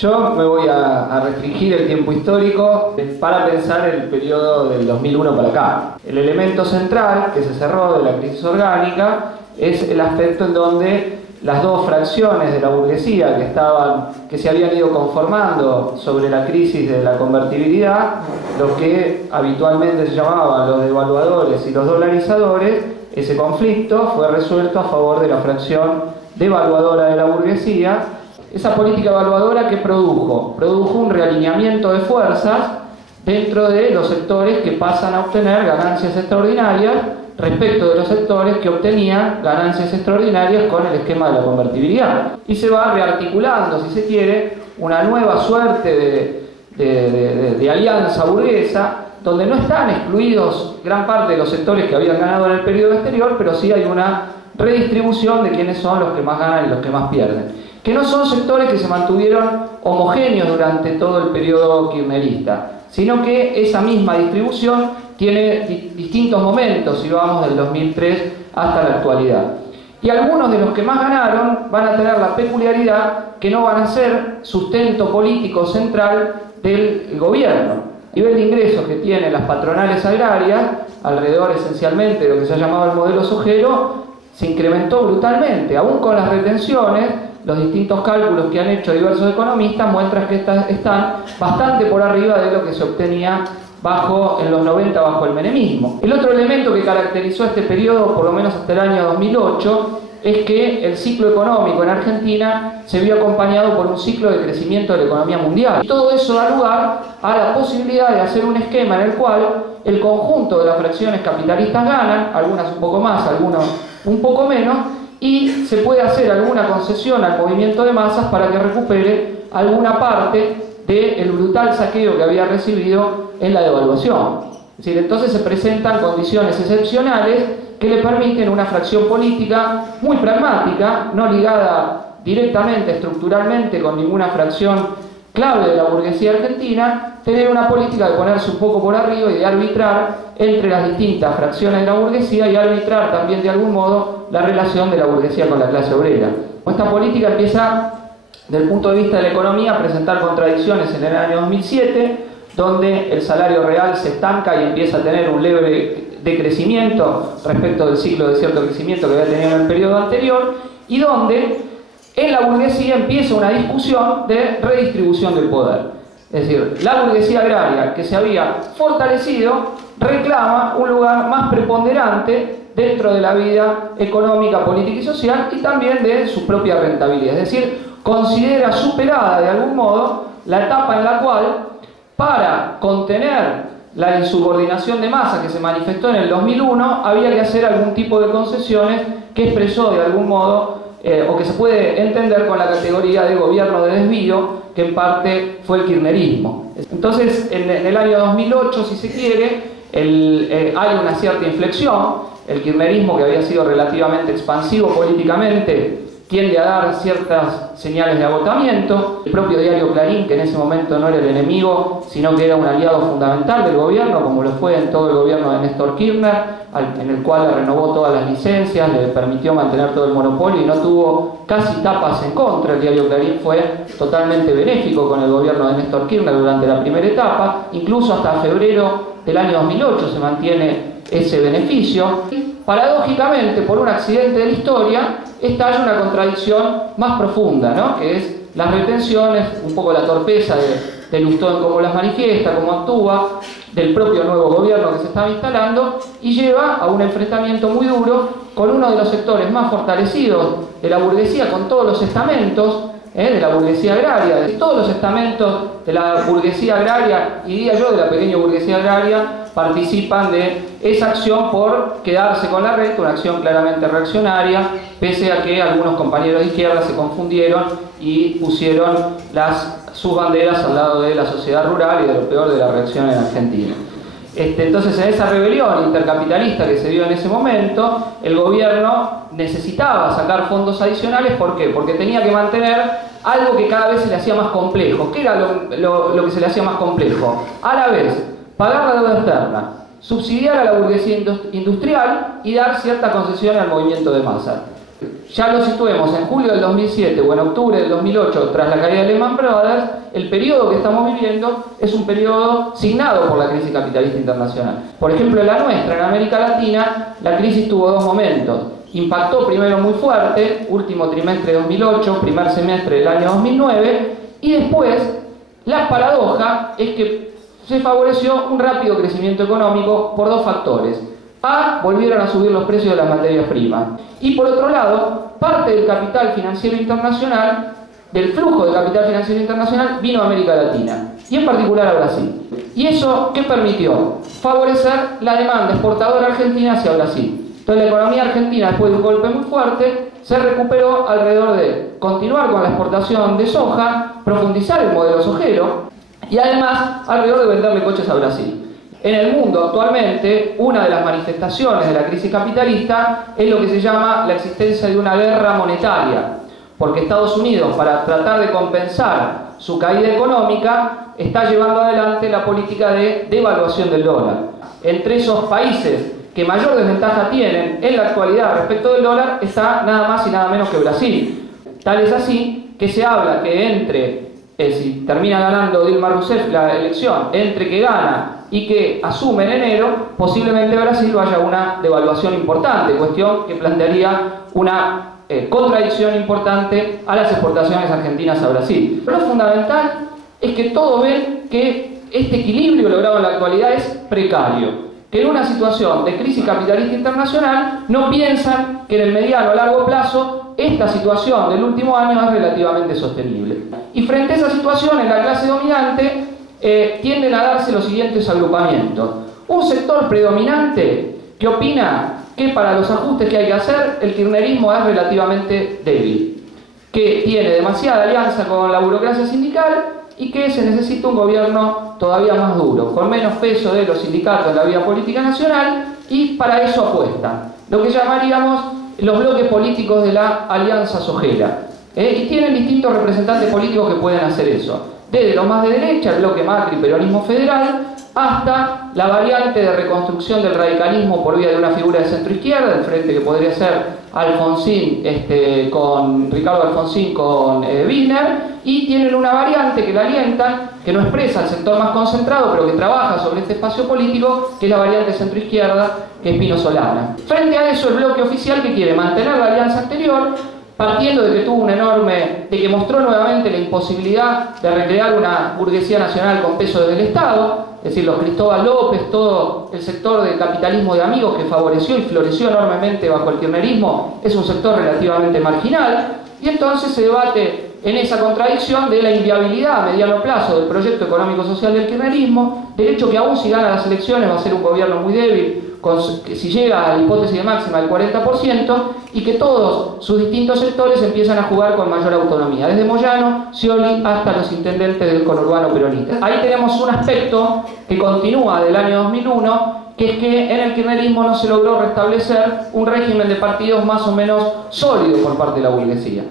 Yo me voy a restringir el tiempo histórico para pensar el periodo del 2001 para acá. El elemento central que se cerró de la crisis orgánica es el aspecto en donde las dos fracciones de la burguesía que se habían ido conformando sobre la crisis de la convertibilidad, lo que habitualmente se llamaban los devaluadores y los dolarizadores, ese conflicto fue resuelto a favor de la fracción devaluadora de la burguesía. Esa política evaluadora que produjo un realineamiento de fuerzas dentro de los sectores que pasan a obtener ganancias extraordinarias respecto de los sectores que obtenían ganancias extraordinarias con el esquema de la convertibilidad. Y se va rearticulando, si se quiere, una nueva suerte de alianza burguesa, donde no están excluidos gran parte de los sectores que habían ganado en el periodo exterior, pero sí hay una redistribución de quiénes son los que más ganan y los que más pierden. Que no son sectores que se mantuvieron homogéneos durante todo el periodo kirchnerista, sino que esa misma distribución tiene distintos momentos, si vamos del 2003 hasta la actualidad. Y algunos de los que más ganaron van a tener la peculiaridad que no van a ser sustento político central del gobierno. El nivel de ingresos que tienen las patronales agrarias, alrededor esencialmente de lo que se ha llamado el modelo sojero, se incrementó brutalmente, aún con las retenciones. Los distintos cálculos que han hecho diversos economistas muestran que están bastante por arriba de lo que se obtenía en los 90 bajo el menemismo. El otro elemento que caracterizó este periodo, por lo menos hasta el año 2008, es que el ciclo económico en Argentina se vio acompañado por un ciclo de crecimiento de la economía mundial. Y todo eso da lugar a la posibilidad de hacer un esquema en el cual el conjunto de las fracciones capitalistas ganan, algunas un poco más, algunas un poco menos, y se puede hacer alguna concesión al movimiento de masas para que recupere alguna parte del brutal saqueo que había recibido en la devaluación. Es decir, entonces se presentan condiciones excepcionales que le permiten una fracción política muy pragmática, no ligada directamente, estructuralmente con ninguna fracción clave de la burguesía argentina, tener una política de ponerse un poco por arriba y de arbitrar entre las distintas fracciones de la burguesía y arbitrar también de algún modo la relación de la burguesía con la clase obrera. Esta política empieza, desde el punto de vista de la economía, a presentar contradicciones en el año 2007, donde el salario real se estanca y empieza a tener un leve decrecimiento respecto del ciclo de cierto crecimiento que había tenido en el periodo anterior, y donde en la burguesía empieza una discusión de redistribución del poder. Es decir, la burguesía agraria, que se había fortalecido, reclama un lugar más preponderante dentro de la vida económica, política y social, y también de su propia rentabilidad. Es decir, considera superada de algún modo la etapa en la cual, para contener la insubordinación de masa que se manifestó en el 2001, había que hacer algún tipo de concesiones que expresó de algún modo o que se puede entender con la categoría de gobierno de desvío, que en parte fue el kirchnerismo. Entonces, en el año 2008, si se quiere, hay una cierta inflexión. El kirchnerismo, que había sido relativamente expansivo políticamente, tiende a dar ciertas señales de agotamiento. El propio diario Clarín, que en ese momento no era el enemigo, sino que era un aliado fundamental del gobierno, como lo fue en todo el gobierno de Néstor Kirchner, en el cual le renovó todas las licencias, le permitió mantener todo el monopolio y no tuvo casi tapas en contra. El diario Clarín fue totalmente benéfico con el gobierno de Néstor Kirchner durante la primera etapa, incluso hasta febrero del año 2008 se mantiene ese beneficio. Paradójicamente, por un accidente de la historia, estalla una contradicción más profunda, ¿no? Que es las retenciones, un poco la torpeza de Lustó en cómo las manifiesta, cómo actúa, del propio nuevo gobierno que se estaba instalando, y lleva a un enfrentamiento muy duro con uno de los sectores más fortalecidos de la burguesía, con todos los estamentos de la burguesía agraria, de todos los estamentos de la burguesía agraria, y diría yo de la pequeña burguesía agraria, participan de esa acción por quedarse con la renta, una acción claramente reaccionaria, pese a que algunos compañeros de izquierda se confundieron y pusieron sus banderas al lado de la sociedad rural y de lo peor de la reacción en Argentina. Entonces, en esa rebelión intercapitalista que se dio en ese momento, el gobierno necesitaba sacar fondos adicionales. ¿Por qué? Porque tenía que mantener algo que cada vez se le hacía más complejo. ¿Qué era lo que se le hacía más complejo? A la vez, pagar la deuda externa, subsidiar a la burguesía industrial y dar cierta concesión al movimiento de masa. Ya lo situemos en julio del 2007 o en octubre del 2008, tras la caída de Lehman Brothers, el periodo que estamos viviendo es un periodo signado por la crisis capitalista internacional. Por ejemplo, en la nuestra, en América Latina, la crisis tuvo dos momentos. Impactó primero muy fuerte, último trimestre de 2008, primer semestre del año 2009, y después la paradoja es que se favoreció un rápido crecimiento económico por dos factores. Volvieron a subir los precios de las materias primas. Y por otro lado, parte del capital financiero internacional, del flujo de capital financiero internacional, vino a América Latina, y en particular a Brasil. ¿Y eso qué permitió? Favorecer la demanda exportadora argentina hacia Brasil. Entonces la economía argentina, después de un golpe muy fuerte, se recuperó alrededor de continuar con la exportación de soja, profundizar el modelo sojero, y además alrededor de venderle coches a Brasil. En el mundo actualmente, una de las manifestaciones de la crisis capitalista es lo que se llama la existencia de una guerra monetaria, porque Estados Unidos, para tratar de compensar su caída económica, está llevando adelante la política de devaluación del dólar. Entre esos países que mayor desventaja tienen en la actualidad respecto del dólar está nada más y nada menos que Brasil. Tal es así que se habla que si termina ganando Dilma Rousseff la elección, entre que gana y que asume en enero, posiblemente Brasil vaya a una devaluación importante, cuestión que plantearía una contradicción importante a las exportaciones argentinas a Brasil. Pero lo fundamental es que todos ven que este equilibrio logrado en la actualidad es precario, que en una situación de crisis capitalista internacional no piensan que en el mediano o largo plazo esta situación del último año es relativamente sostenible. Y frente a esa situación, en la clase dominante tienden a darse los siguientes agrupamientos. Un sector predominante que opina que para los ajustes que hay que hacer, el kirchnerismo es relativamente débil, que tiene demasiada alianza con la burocracia sindical y que se necesita un gobierno todavía más duro, con menos peso de los sindicatos en la vida política nacional, y para eso apuestan lo que llamaríamos los bloques políticos de la alianza sojera. Y tienen distintos representantes políticos que pueden hacer eso, desde los más de derecha, el bloque Macri, peronismo federal, hasta la variante de reconstrucción del radicalismo por vía de una figura de centro-izquierda, del frente que podría ser Alfonsín, Ricardo Alfonsín con Wiener, y tienen una variante que la alientan, que no expresa el sector más concentrado, pero que trabaja sobre este espacio político, que es la variante centro-izquierda, que es Pino Solana. Frente a eso, el bloque oficial, que quiere mantener la alianza anterior, partiendo de que tuvo de que mostró nuevamente la imposibilidad de recrear una burguesía nacional con peso desde el Estado, es decir, los Cristóbal López, todo el sector del capitalismo de amigos que favoreció y floreció enormemente bajo el kirchnerismo, es un sector relativamente marginal, y entonces se debate en esa contradicción de la inviabilidad a mediano plazo del proyecto económico-social del kirchnerismo, del hecho que aún si gana las elecciones va a ser un gobierno muy débil, si llega a la hipótesis de máxima del 40%, y que todos sus distintos sectores empiezan a jugar con mayor autonomía, desde Moyano, Scioli hasta los intendentes del conurbano peronista. Ahí tenemos un aspecto que continúa del año 2001, que es que en el kirchnerismo no se logró restablecer un régimen de partidos más o menos sólido por parte de la burguesía.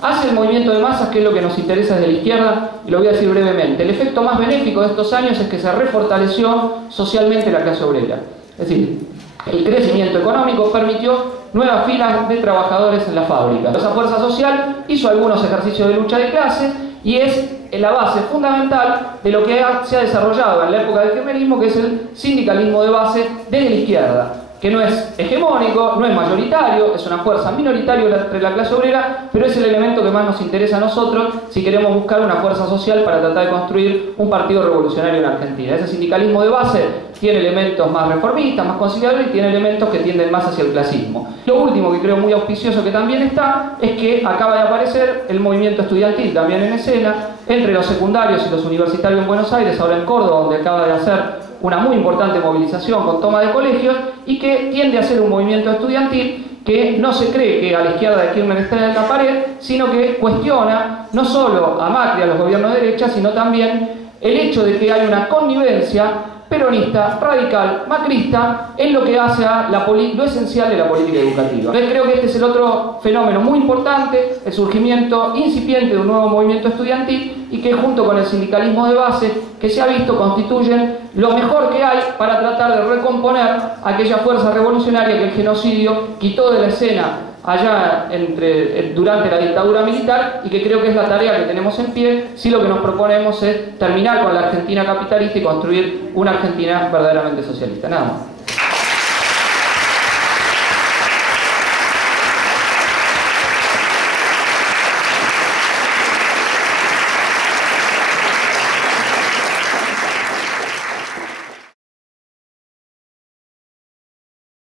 Hace el movimiento de masas, que es lo que nos interesa desde la izquierda, y lo voy a decir brevemente. El efecto más benéfico de estos años es que se refortaleció socialmente la clase obrera. Es decir, el crecimiento económico permitió nuevas filas de trabajadores en la fábrica. Esa fuerza social hizo algunos ejercicios de lucha de clase y es la base fundamental de lo que se ha desarrollado en la época del kirchnerismo, que es el sindicalismo de base desde la izquierda, que no es hegemónico, no es mayoritario, es una fuerza minoritaria entre la clase obrera, pero es el elemento que más nos interesa a nosotros si queremos buscar una fuerza social para tratar de construir un partido revolucionario en Argentina. Ese sindicalismo de base tiene elementos más reformistas, más conciliadores, y tiene elementos que tienden más hacia el clasismo. Lo último que creo muy auspicioso que también está es que acaba de aparecer el movimiento estudiantil también en escena, entre los secundarios y los universitarios en Buenos Aires, ahora en Córdoba, donde acaba de hacer una muy importante movilización con toma de colegios, y que tiende a ser un movimiento estudiantil que no se cree que a la izquierda de Kirchner está en la pared, sino que cuestiona no solo a Macri, a los gobiernos de derecha, sino también el hecho de que hay una connivencia peronista, radical, macrista, en lo que hace a lo esencial de la política educativa. Entonces creo que este es el otro fenómeno muy importante, el surgimiento incipiente de un nuevo movimiento estudiantil, y que junto con el sindicalismo de base que se ha visto constituyen lo mejor que hay para tratar de recomponer aquella fuerza revolucionaria que el genocidio quitó de la escena allá durante la dictadura militar, y que creo que es la tarea que tenemos en pie si lo que nos proponemos es terminar con la Argentina capitalista y construir una Argentina verdaderamente socialista. Nada más.